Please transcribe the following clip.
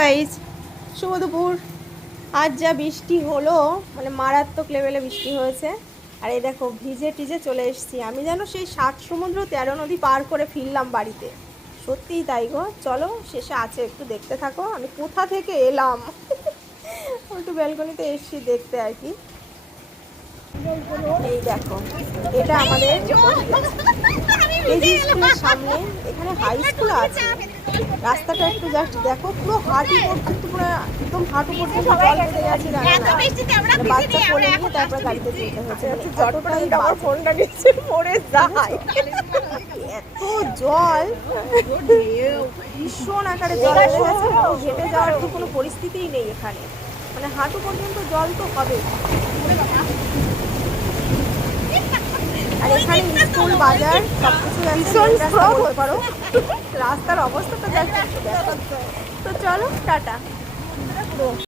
Guys, শুভ দুপুর। আজ যা বৃষ্টি হলো, মানে মারাত্মক লেভেলে বৃষ্টি হয়েছে। আর এই দেখো ভিজে টিজে চলে এসেছি। আমি যেন সেই 7 সমুদ্র 13 নদী পার করে ফিরলাম বাড়িতে। সত্যিই তাই গো। চলো শেষে আছে, একটু দেখতে থাকো আমি কোথা থেকে এলাম। একটু ব্যালকনিতে এসেছি দেখতে আর কি। এই দেখো, এটা আমাদের কেজি স্কুলের সামনে। এখানে হাই স্কুল আছে। রাস্তাটা একটু জাস্ট দেখো, পুরো হাঁটু পর্যন্ত, পুরো একদম হাঁটু পর্যন্ত জল বেঁধে গেছে। বাচ্চা কোলে নিয়ে তারপরে গাড়িতে যেতে হচ্ছে। যতটাই ফোনটা গেছে পড়ে যায়, এত জল, ভীষণ আকারে জল বেড়ে গেছে। হেঁটে যাওয়ার তো কোনো পরিস্থিতিই নেই এখানে, মানে হাঁটু পর্যন্ত জল তো হবে। আর এখানে স্কুল, বাজার সবকিছু বলতে পারো। রাস্তার অবস্থাটা তো চলো টাটা।